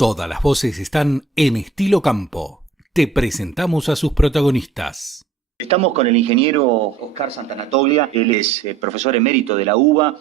Todas las voces están en Estilo Campo. Te presentamos a sus protagonistas. Estamos con el ingeniero Oscar Santanatoglia. Él es profesor emérito de la UBA,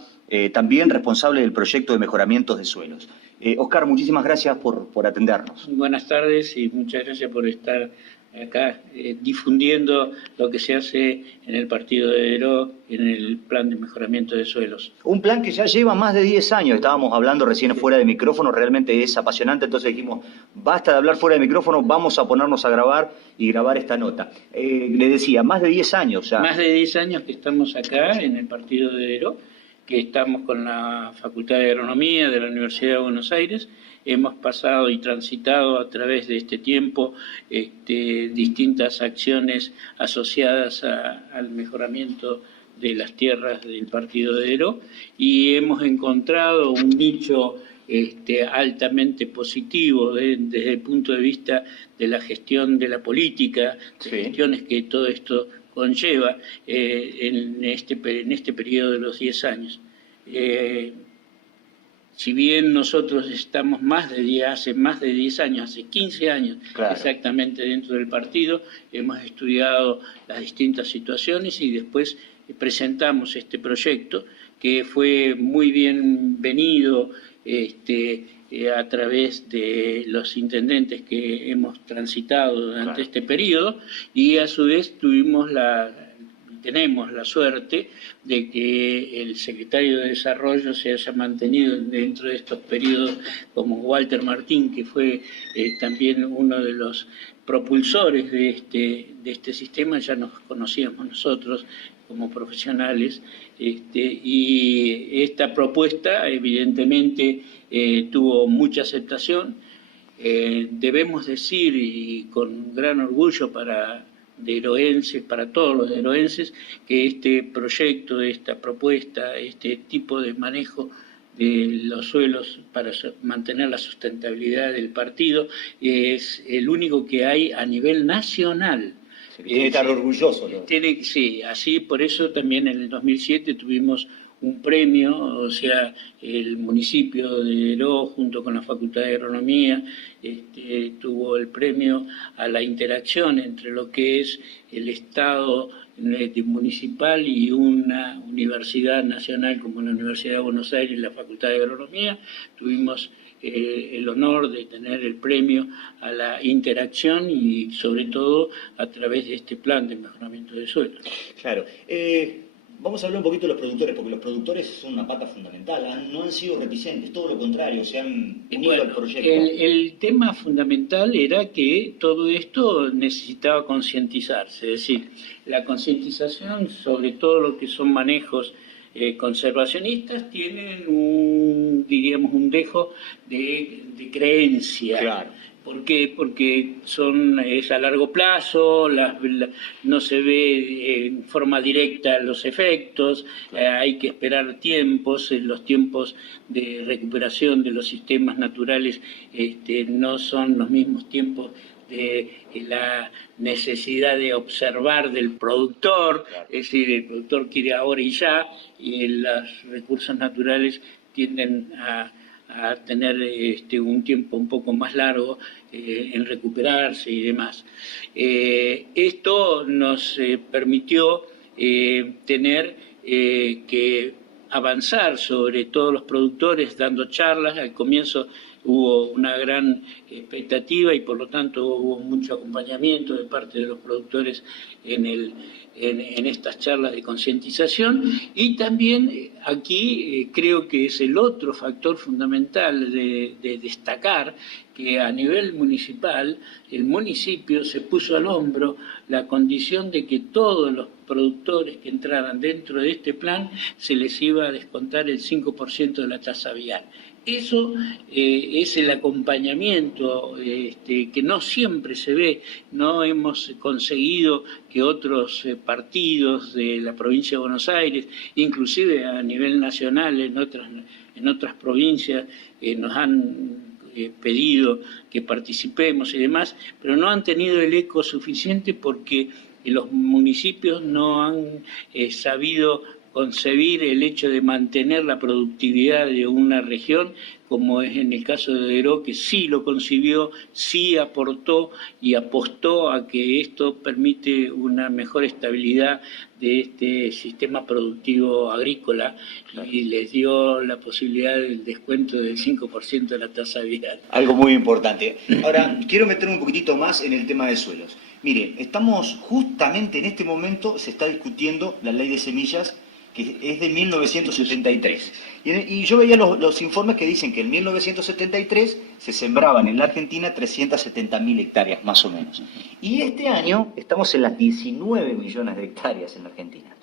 también responsable del proyecto de mejoramientos de suelos. Oscar, muchísimas gracias por atendernos. Buenas tardes y muchas gracias por estar acá difundiendo lo que se hace en el partido de Deró, en el plan de mejoramiento de suelos. Un plan que ya lleva más de 10 años, estábamos hablando recién fuera de micrófono, realmente es apasionante, entonces dijimos, basta de hablar fuera de micrófono, vamos a ponernos a grabar y grabar esta nota. Le decía, más de 10 años ya. Más de 10 años que estamos acá en el partido de Deró, que estamos con la Facultad de Agronomía de la Universidad de Buenos Aires. Hemos pasado y transitado a través de este tiempo distintas acciones asociadas al mejoramiento de las tierras del partido de Deró y hemos encontrado un nicho altamente positivo desde el punto de vista de la gestión de la política, de gestiones que todo esto conlleva en este periodo de los 10 años. Si bien nosotros estamos hace más de 10 años, hace 15 años exactamente dentro del partido, hemos estudiado las distintas situaciones y después presentamos este proyecto que fue muy bienvenido a través de los intendentes que hemos transitado durante este periodo y a su vez tenemos la suerte de que el secretario de Desarrollo se haya mantenido dentro de estos periodos como Walter Martín, que fue también uno de los propulsores de este sistema. Ya nos conocíamos nosotros como profesionales y esta propuesta evidentemente tuvo mucha aceptación. Debemos decir, y con gran orgullo para todos los deroenses, que este proyecto, esta propuesta, este tipo de manejo de los suelos para mantener la sustentabilidad del partido es el único que hay a nivel nacional. Tiene que estar orgulloso, ¿no? Sí, así por eso también en el 2007 tuvimos un premio, o sea, el municipio de Deró junto con la Facultad de Agronomía tuvo el premio a la interacción entre lo que es el Estado municipal y una universidad nacional como la Universidad de Buenos Aires y la Facultad de Agronomía. Tuvimos el honor de tener el premio a la interacción y sobre todo a través de este plan de mejoramiento de suelos. Claro. Vamos a hablar un poquito de los productores, porque los productores son una pata fundamental, no han sido reticentes, todo lo contrario, se han unido al proyecto. El tema fundamental era que todo esto necesitaba concientizarse, es decir, la concientización sobre todo lo que son manejos conservacionistas tienen un dejo de creencia. Claro. ¿Por qué? Porque es a largo plazo, no se ve en forma directa los efectos, hay que esperar tiempos, los tiempos de recuperación de los sistemas naturales no son los mismos tiempos de la necesidad de observar del productor, es decir, el productor quiere ahora y ya, y los recursos naturales tienden a tener un tiempo un poco más largo en recuperarse y demás. Esto nos permitió tener que avanzar sobre todos los productores dando charlas. Al comienzo hubo una gran expectativa y por lo tanto hubo mucho acompañamiento de parte de los productores en estas charlas de concientización y también aquí creo que es el otro factor fundamental de destacar que a nivel municipal el municipio se puso al hombro la condición de que todos los productores que entraran dentro de este plan se les iba a descontar el 5% de la tasa vial. Eso es el acompañamiento que no siempre se ve. No hemos conseguido que otros partidos de la provincia de Buenos Aires, inclusive a nivel nacional en otras provincias, nos han pedido que participemos y demás, pero no han tenido el eco suficiente porque los municipios no han sabido concebir el hecho de mantener la productividad de una región, como es en el caso de Deró, que sí lo concibió, sí aportó y apostó a que esto permite una mejor estabilidad de este sistema productivo agrícola, y les dio la posibilidad del descuento del 5% de la tasa vial. Algo muy importante. Ahora, quiero meterme un poquitito más en el tema de suelos. Mire, estamos justamente en este momento, se está discutiendo la ley de semillas, que es de 1973. Y yo veía los informes que dicen que en 1973 se sembraban en la Argentina 370.000 hectáreas, más o menos. Y este año estamos en las 19 millones de hectáreas en la Argentina.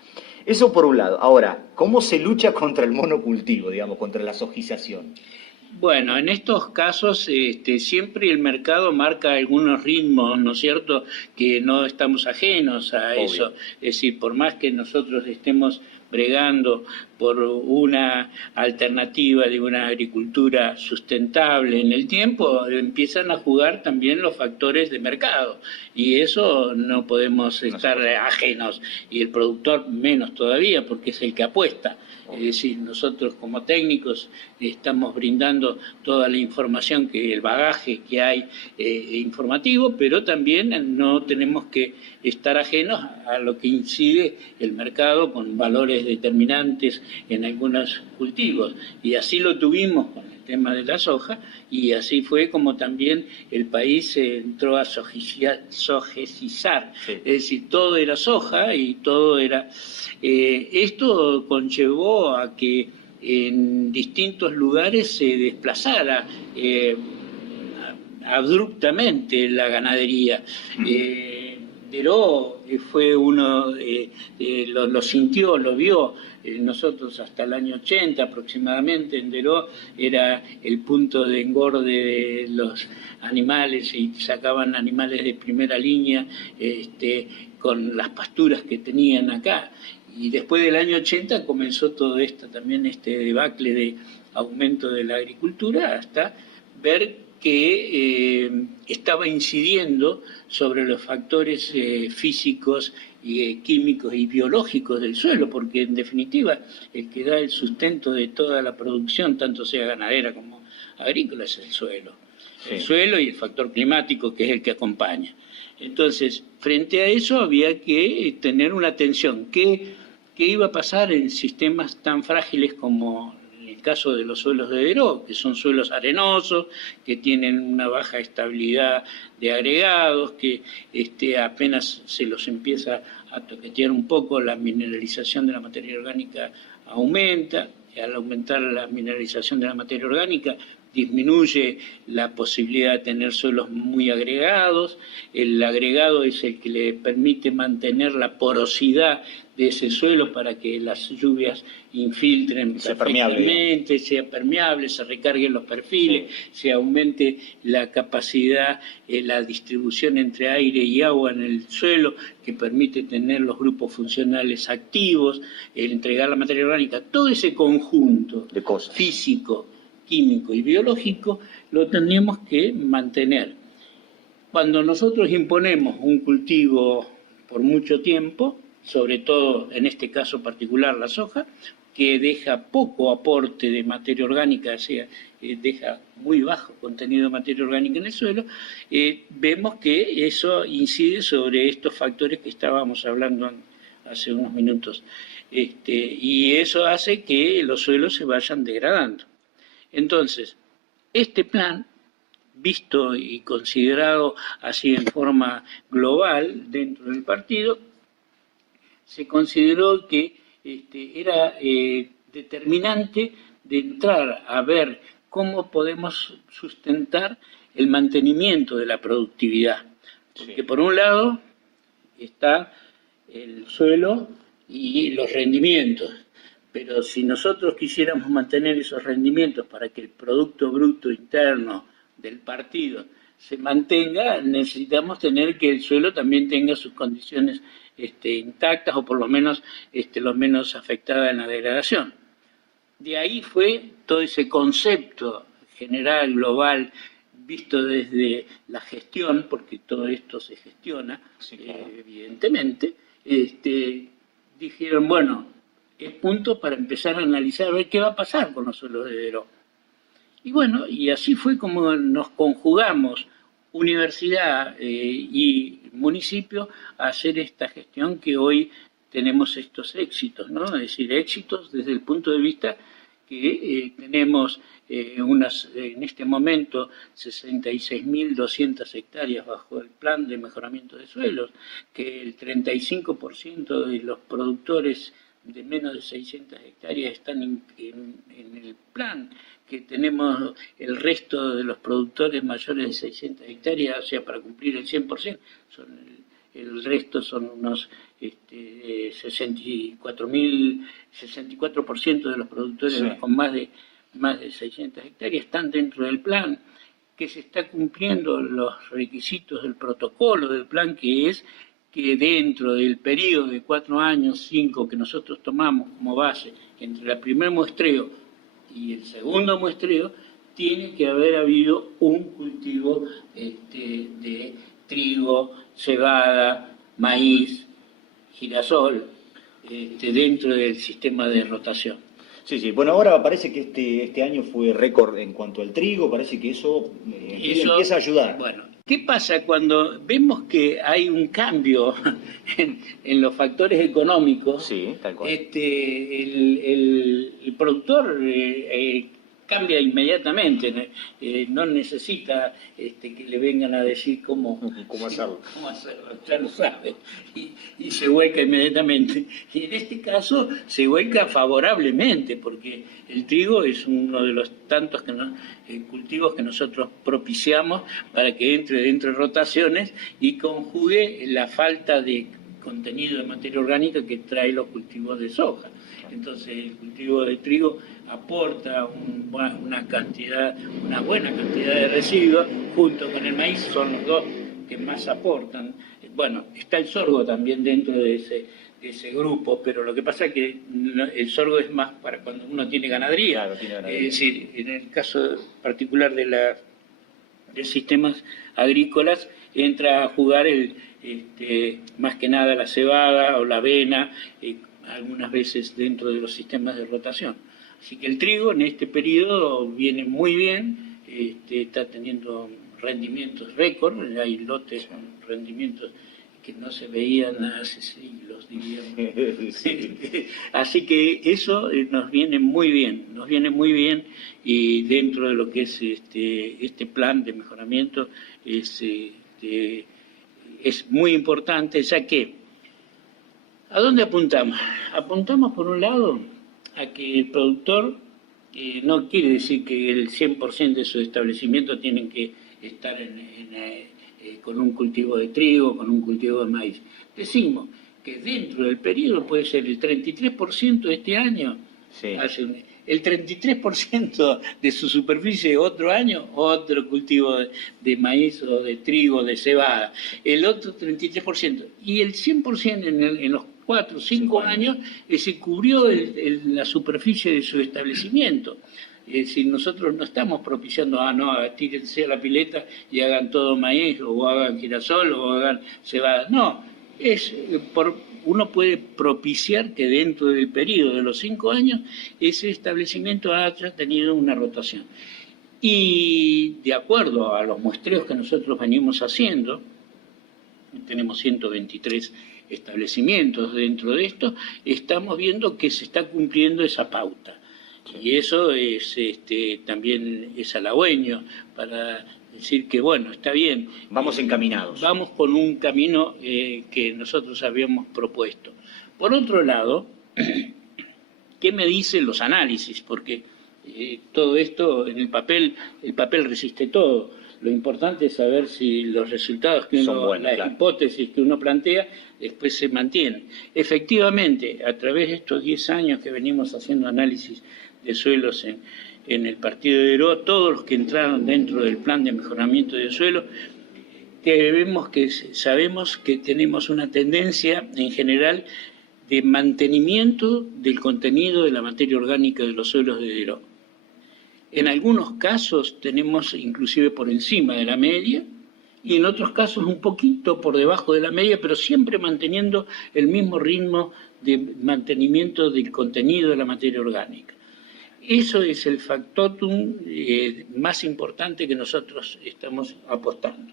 Eso por un lado. Ahora, ¿cómo se lucha contra el monocultivo, digamos, contra la sojización? Bueno, en estos casos siempre el mercado marca algunos ritmos, ¿no es cierto?, que no estamos ajenos a Obvio. eso. Es decir, por más que nosotros estemos bregando por una alternativa de una agricultura sustentable en el tiempo, empiezan a jugar también los factores de mercado, y eso no podemos estar ajenos, y el productor menos todavía, porque es el que apuesta. Es decir, nosotros como técnicos estamos brindando toda la información, el bagaje que hay informativo, pero también no tenemos que estar ajenos a lo que incide el mercado con valores determinantes en algunos cultivos. Y así lo tuvimos con el tema de la soja, y así fue como también el país entró a sojecizar. Sí. Es decir, todo era soja y todo era... esto conllevó a que en distintos lugares se desplazara abruptamente la ganadería. Deró fue uno, lo sintió, lo vio. Nosotros hasta el año 80 aproximadamente en Deró era el punto de engorde de los animales, y sacaban animales de primera línea con las pasturas que tenían acá. Y después del año 80 comenzó todo esto, también este debacle de aumento de la agricultura, hasta ver que estaba incidiendo sobre los factores físicos y químicos y biológicos del suelo, porque en definitiva el que da el sustento de toda la producción, tanto sea ganadera como agrícola, es el suelo. Sí. El suelo y el factor climático, que es el que acompaña. Entonces, frente a eso había que tener una atención. ¿Qué iba a pasar en sistemas tan frágiles como el caso de los suelos de Deró, que son suelos arenosos, que tienen una baja estabilidad de agregados, que apenas se los empieza a toquetear un poco, la mineralización de la materia orgánica aumenta, y al aumentar la mineralización de la materia orgánica disminuye la posibilidad de tener suelos muy agregados. El agregado es el que le permite mantener la porosidad de ese suelo para que las lluvias infiltren perfectamente, sea permeable, se recarguen los perfiles, se aumente la capacidad, la distribución entre aire y agua en el suelo, que permite tener los grupos funcionales activos, entregar la materia orgánica. Todo ese conjunto de cosas, físico, químico y biológico, lo tenemos que mantener. Cuando nosotros imponemos un cultivo por mucho tiempo, sobre todo en este caso particular la soja, que deja poco aporte de materia orgánica, o sea, deja muy bajo contenido de materia orgánica en el suelo, vemos que eso incide sobre estos factores que estábamos hablando hace unos minutos, y eso hace que los suelos se vayan degradando. Entonces, este plan, visto y considerado así en forma global dentro del partido, se consideró que era determinante de entrar a ver cómo podemos sustentar el mantenimiento de la productividad. Porque por un lado está el suelo y los rendimientos. Pero si nosotros quisiéramos mantener esos rendimientos para que el Producto Bruto Interno del partido se mantenga, necesitamos tener que el suelo también tenga sus condiciones intactas, o por lo menos lo menos afectada en la degradación. De ahí fue todo ese concepto general, global, visto desde la gestión, porque todo esto se gestiona, sí, claro, evidentemente. Dijeron, bueno, es punto para empezar a analizar, a ver qué va a pasar con los suelos de Deró. Y bueno, y así fue como nos conjugamos universidad y municipio a hacer esta gestión que hoy tenemos estos éxitos, ¿no? Es decir, éxitos desde el punto de vista que tenemos en este momento 66.200 hectáreas bajo el plan de mejoramiento de suelos, que el 35% de los productores de menos de 600 hectáreas están en el plan, que tenemos el resto de los productores mayores de 600 hectáreas, o sea, para cumplir el 100%, el resto son unos 64% de los productores con más de 600 hectáreas están dentro del plan, que se está cumpliendo los requisitos del protocolo del plan, que es que dentro del periodo de 4 años, 5 que nosotros tomamos como base, entre el primer muestreo y el segundo muestreo, tiene que haber habido un cultivo de trigo, cebada, maíz, girasol, dentro del sistema de rotación. Sí, sí. Bueno, ahora parece que este año fue récord en cuanto al trigo, parece que eso empieza a ayudar. Bueno, ¿qué pasa cuando vemos que hay un cambio en los factores económicos? Sí, tal cual. El productor cambia inmediatamente, no necesita que le vengan a decir cómo hacerlo. Ya lo sabe, y se vuelca inmediatamente. Y en este caso se vuelca favorablemente, porque el trigo es uno de los tantos cultivos que nosotros propiciamos para que entre dentro de rotaciones y conjugue la falta de contenido de materia orgánica que trae los cultivos de soja. Entonces el cultivo de trigo aporta una buena cantidad de residuos, junto con el maíz son los dos que más aportan. Bueno, está el sorgo también dentro de ese grupo, pero lo que pasa es que el sorgo es más para cuando uno tiene ganadería. Claro, tiene ganadería. Es decir, en el caso particular de sistemas agrícolas entra a jugar más que nada la cebada o la avena, algunas veces dentro de los sistemas de rotación. Así que el trigo en este periodo viene muy bien, está teniendo rendimientos récord, hay lotes con rendimientos que no se veían hace siglos, diríamos. Así que eso nos viene muy bien, y dentro de lo que es este plan de mejoramiento es muy importante, ya que ¿a dónde apuntamos? Apuntamos por un lado a que el productor no quiere decir que el 100% de sus establecimientos tienen que estar con un cultivo de trigo, con un cultivo de maíz. Decimos que dentro del periodo puede ser el 33% de este año, sí. El 33% de su superficie otro año, otro cultivo de maíz o de trigo, de cebada, el otro 33%, y el 100% en los 4 o 5 años se cubrió la superficie de su establecimiento. Es decir, nosotros no estamos propiciando, tírense a la pileta y hagan todo maíz, o hagan girasol, o hagan cebada. No, uno puede propiciar que dentro del periodo de los 5 años ese establecimiento haya tenido una rotación. Y de acuerdo a los muestreos que nosotros venimos haciendo, tenemos 123 establecimientos dentro de esto, estamos viendo que se está cumpliendo esa pauta. Y eso es también es halagüeño para decir que, bueno, está bien. Vamos encaminados. Vamos con un camino que nosotros habíamos propuesto. Por otro lado, ¿qué me dicen los análisis? Porque todo esto en el papel resiste todo. Lo importante es saber si los resultados que las hipótesis que uno plantea después se mantienen. Efectivamente, a través de estos 10 años que venimos haciendo análisis de suelos en el partido de Deró, todos los que entraron dentro del plan de mejoramiento de suelo, sabemos que tenemos una tendencia en general de mantenimiento del contenido de la materia orgánica de los suelos de Deró. En algunos casos tenemos inclusive por encima de la media, y en otros casos un poquito por debajo de la media, pero siempre manteniendo el mismo ritmo de mantenimiento del contenido de la materia orgánica. Eso es el factotum más importante que nosotros estamos apostando.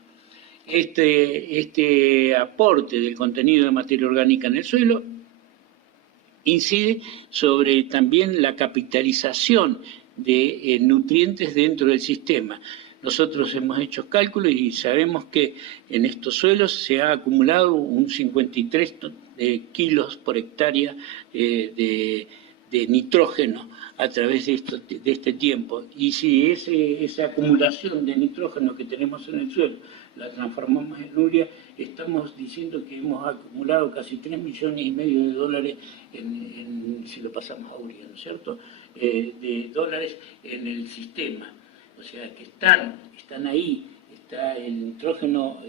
Este aporte del contenido de materia orgánica en el suelo incide sobre también la capitalización de nutrientes dentro del sistema. Nosotros hemos hecho cálculos y sabemos que en estos suelos se ha acumulado un 53 kilos por hectárea de nitrógeno a través de este tiempo. Y si esa acumulación de nitrógeno que tenemos en el suelo la transformamos en urea, estamos diciendo que hemos acumulado casi 3,5 millones de dólares si lo pasamos a urea, ¿no es cierto?, de dólares en el sistema. O sea, que están ahí, el nitrógeno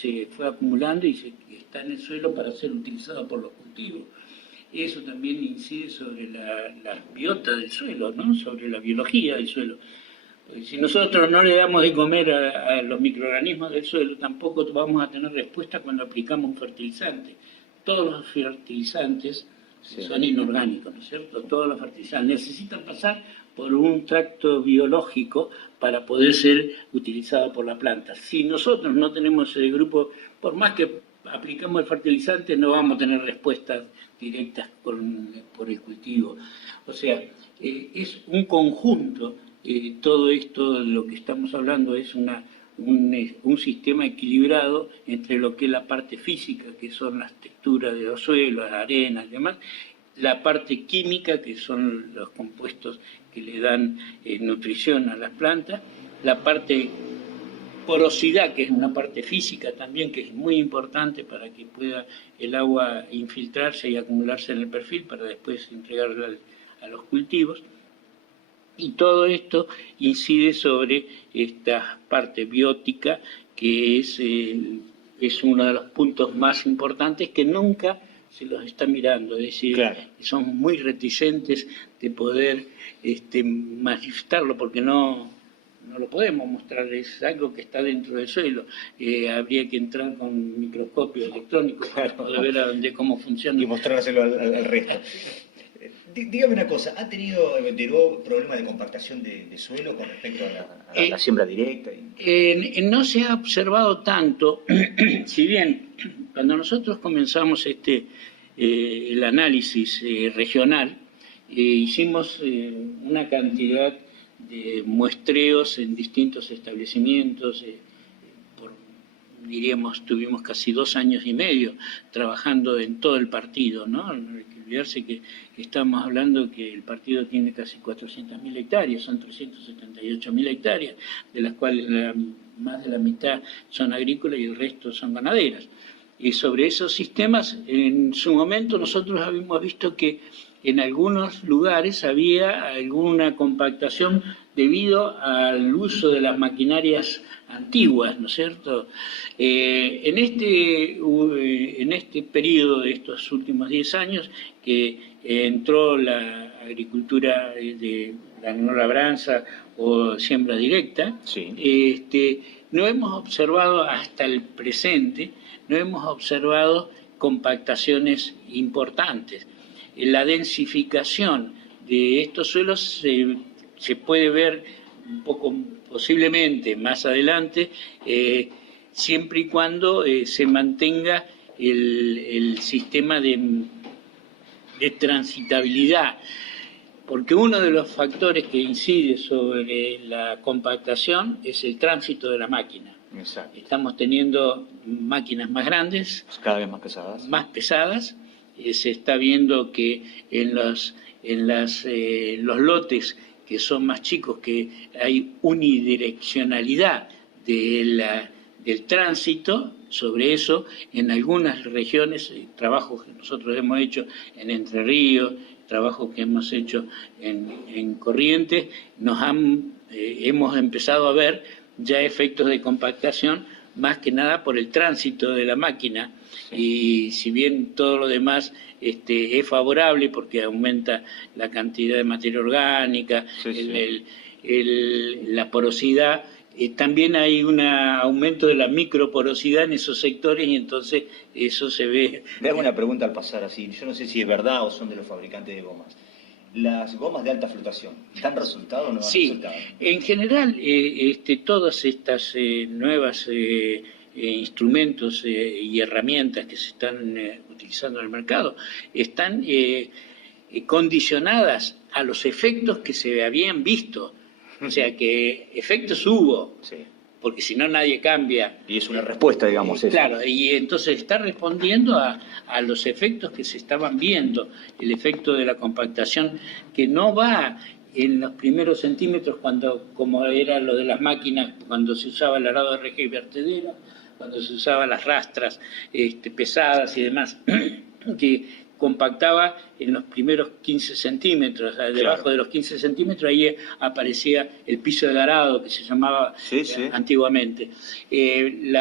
se fue acumulando y está en el suelo para ser utilizado por los cultivos. Eso también incide sobre la biota del suelo, ¿no?, sobre la biología del suelo. Si nosotros no le damos de comer a los microorganismos del suelo, tampoco vamos a tener respuesta cuando aplicamos un fertilizante. Todos los fertilizantes son inorgánicos, ¿no es cierto? Todos los fertilizantes necesitan pasar por un tracto biológico para poder ser utilizados por la planta. Si nosotros no tenemos ese grupo, por más que aplicamos el fertilizante, no vamos a tener respuestas directas por el cultivo. O sea, es un conjunto. Todo esto de lo que estamos hablando es un sistema equilibrado entre lo que es la parte física, que son las texturas de los suelos, las arenas y demás, la parte química, que son los compuestos que le dan nutrición a las plantas, la parte porosidad, que es una parte física también, que es muy importante para que pueda el agua infiltrarse y acumularse en el perfil para después entregarla a los cultivos. Y todo esto incide sobre esta parte biótica, que es uno de los puntos más importantes que nunca se los está mirando. Es decir, claro, son muy reticentes de poder manifestarlo, porque no lo podemos mostrar, es algo que está dentro del suelo. Habría que entrar con microscopio electrónico para poder ver cómo funciona. Y mostrárselo al resto. Dígame una cosa, ¿ha tenido problemas de compactación de suelo con respecto a la siembra directa? No se ha observado tanto, si bien cuando nosotros comenzamos el análisis regional, hicimos una cantidad de muestreos en distintos establecimientos, tuvimos casi 2 años y medio trabajando en todo el partido, ¿no? No hay que olvidarse que estamos hablando que el partido tiene casi 400.000 hectáreas, son 378.000 hectáreas, de las cuales más de la mitad son agrícolas y el resto son ganaderas. Y sobre esos sistemas, en su momento nosotros habíamos visto que en algunos lugares había alguna compactación debido al uso de las maquinarias antiguas, ¿no es cierto? En este periodo de estos últimos 10 años que entró la agricultura de la no labranza o siembra directa, sí, no hemos observado hasta el presente, no hemos observado compactaciones importantes. La densificación de estos suelos se puede ver un poco posiblemente más adelante, siempre y cuando se mantenga el sistema de transitabilidad, porque uno de los factores que incide sobre la compactación es el tránsito de la máquina. Exacto. Estamos teniendo máquinas más grandes, cada vez más pesadas. Se está viendo que en los lotes que son más chicos, que hay unidireccionalidad del tránsito. Sobre eso, en algunas regiones, trabajos que nosotros hemos hecho en Entre Ríos, trabajos que hemos hecho en Corrientes, hemos empezado a ver ya efectos de compactación, más que nada por el tránsito de la máquina. Sí. Y si bien todo lo demás es favorable porque aumenta la cantidad de materia orgánica, sí, la porosidad, también hay un aumento de la microporosidad en esos sectores y entonces eso se ve. Le hago una pregunta al pasar así, yo no sé si es verdad o son de los fabricantes de gomas. ¿Las gomas de alta flotación dan resultado o no dan Sí, resultado? en general todas estas nuevas instrumentos y herramientas que se están utilizando en el mercado están condicionadas a los efectos que se habían visto. O sea que efectos hubo, Sí. porque si no nadie cambia. Y es una respuesta, digamos, eso. Claro, y entonces está respondiendo a los efectos que se estaban viendo, el efecto de la compactación que no va en los primeros centímetros como era lo de las máquinas, cuando se usaba el arado de reja y vertedero, cuando se usaban las rastras pesadas y demás, que compactaba en los primeros 15 centímetros, debajo de los 15 centímetros, ahí aparecía el piso de arado que se llamaba antiguamente. El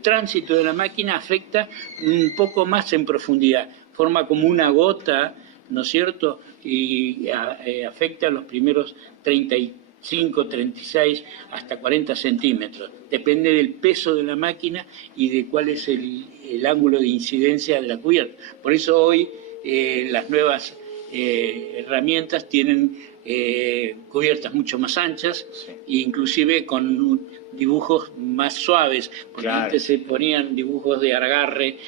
tránsito de la máquina afecta un poco más en profundidad, forma como una gota, ¿no es cierto?, y afecta a los primeros 35, 36, hasta 40 centímetros. Depende del peso de la máquina y de cuál es el ángulo de incidencia de la cubierta. Por eso hoy las nuevas herramientas tienen cubiertas mucho más anchas, inclusive con dibujos más suaves, porque antes se ponían dibujos de agarre,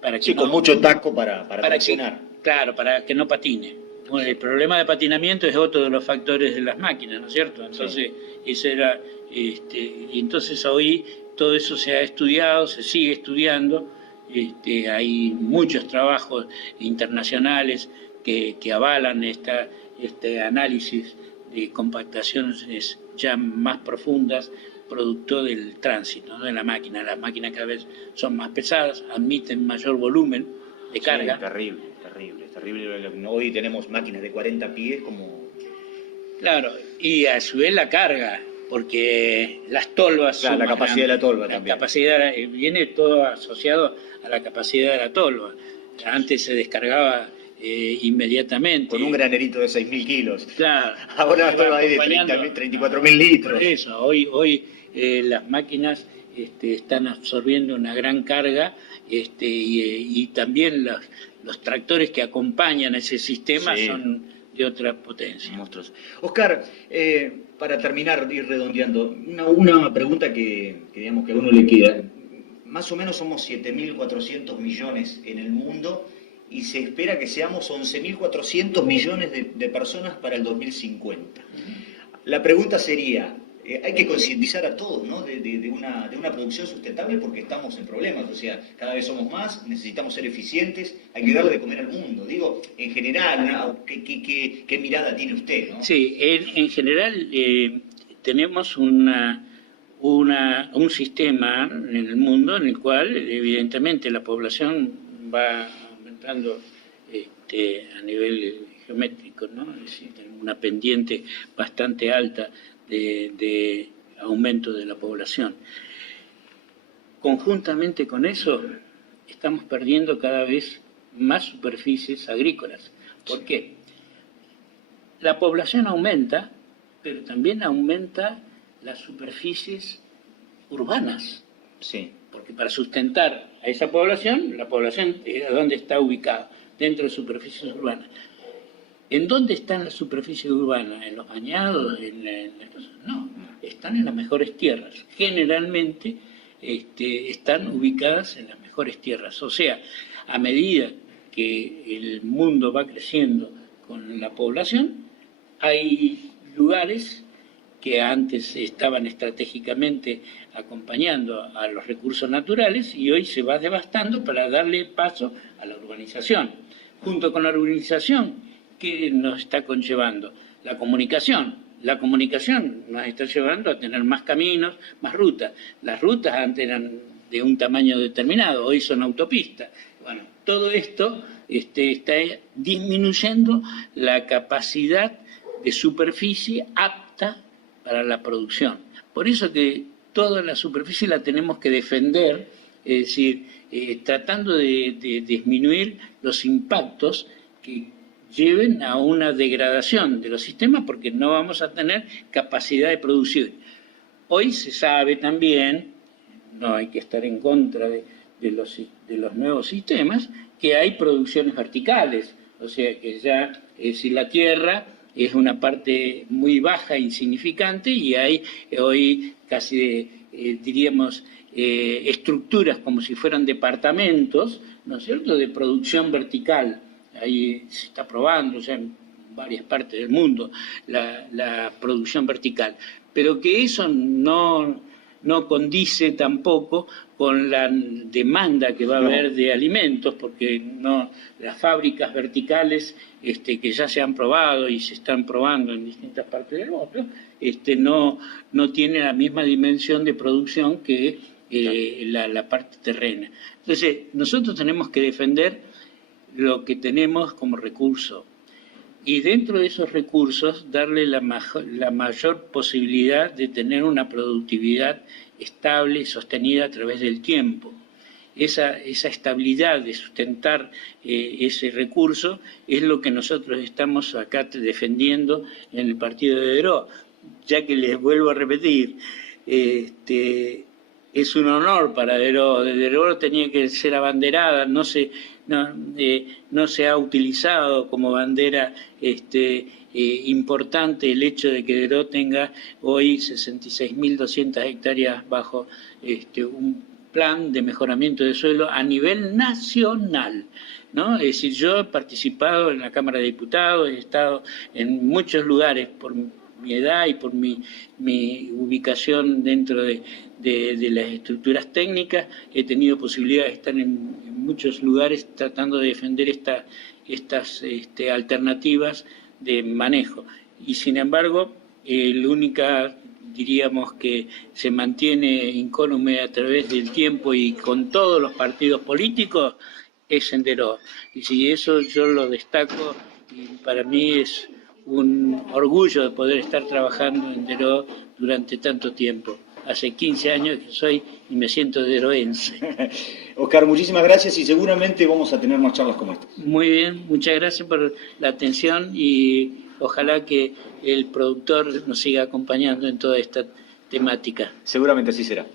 para que con mucho taco para traccionar. Claro, para que no patine. Bueno, el problema de patinamiento es otro de los factores de las máquinas, ¿no es cierto? Entonces, ese era, y entonces hoy todo eso se ha estudiado, se sigue estudiando, hay muchos trabajos internacionales que avalan este análisis de compactaciones ya más profundas, producto del tránsito, ¿no?, de la máquina. Las máquinas cada vez son más pesadas, admiten mayor volumen de carga. Terrible. Hoy tenemos máquinas de 40 pies como... Claro, y a su vez la carga, porque las tolvas... Claro, la capacidad de la tolva también. La capacidad, viene todo asociado a la capacidad de la tolva. Antes se descargaba inmediatamente. Con un granerito de 6.000 kilos. Claro. Ahora la tolva hay de 34.000 litros. Por eso, hoy las máquinas están absorbiendo una gran carga y también los tractores que acompañan ese sistema son de otra potencia. Monstruos. Oscar, para terminar, ir redondeando, una pregunta que digamos que a uno le queda. Más o menos somos 7.400 millones en el mundo y se espera que seamos 11.400 millones de personas para el 2050. La pregunta sería, hay que concientizar a todos, ¿no?, de una producción sustentable porque estamos en problemas, o sea, cada vez somos más, necesitamos ser eficientes, hay que darle de comer al mundo. Digo, en general, ¿qué mirada tiene usted, ¿no? Sí, en general tenemos un sistema en el mundo en el cual evidentemente la población va aumentando a nivel geométrico, ¿no? Es decir, tenemos una pendiente bastante alta de aumento de la población. Conjuntamente con eso, estamos perdiendo cada vez más superficies agrícolas. ¿Por qué? La población aumenta, pero también aumenta las superficies urbanas. Sí. Porque para sustentar a esa población, la población, ¿dónde está ubicada? Dentro de superficies urbanas. ¿En dónde están las superficies urbanas? ¿En los bañados? No, están en las mejores tierras. Generalmente están ubicadas en las mejores tierras. O sea, a medida que el mundo va creciendo con la población, hay lugares que antes estaban estratégicamente acompañando a los recursos naturales y hoy se va devastando para darle paso a la urbanización. Junto con la urbanización, ¿qué nos está conllevando? La comunicación. La comunicación nos está llevando a tener más caminos, más rutas. Las rutas antes eran de un tamaño determinado, hoy son autopistas. Bueno, todo esto está disminuyendo la capacidad de superficie apta para la producción. Por eso que toda la superficie la tenemos que defender, es decir, tratando de disminuir los impactos que lleven a una degradación de los sistemas porque no vamos a tener capacidad de producir. Hoy se sabe también, no hay que estar en contra de los nuevos sistemas, que hay producciones verticales, o sea que ya si la tierra es una parte muy baja, insignificante, y hay hoy casi, diríamos, estructuras como si fueran departamentos, ¿no es cierto?, de producción vertical. Ahí se está probando ya en varias partes del mundo la producción vertical, pero que eso no condice tampoco con la demanda que va a haber de alimentos, porque las fábricas verticales que ya se han probado y se están probando en distintas partes del mundo, no tiene la misma dimensión de producción que la parte terrena. Entonces, nosotros tenemos que defender lo que tenemos como recurso y dentro de esos recursos darle la mayor posibilidad de tener una productividad estable y sostenida a través del tiempo. Esa estabilidad de sustentar ese recurso es lo que nosotros estamos acá defendiendo en el partido de Deró. Ya que les vuelvo a repetir, es un honor para Deró. Deró tenía que ser abanderada, no se ha utilizado como bandera importante el hecho de que Deró tenga hoy 66.200 hectáreas bajo un plan de mejoramiento de suelo a nivel nacional, ¿no? Es decir, yo he participado en la Cámara de Diputados, he estado en muchos lugares por mi edad y por mi ubicación dentro de las estructuras técnicas, he tenido posibilidad de estar en muchos lugares tratando de defender estas alternativas de manejo. Y sin embargo, la única, diríamos, que se mantiene incólume a través del tiempo y con todos los partidos políticos es Deró. Y si eso yo lo destaco, y para mí es un orgullo de poder estar trabajando en Deró durante tanto tiempo. Hace 15 años que soy y me siento deroense. Oscar, muchísimas gracias y seguramente vamos a tener más charlas como esta. Muy bien, muchas gracias por la atención y ojalá que el productor nos siga acompañando en toda esta temática. Seguramente así será.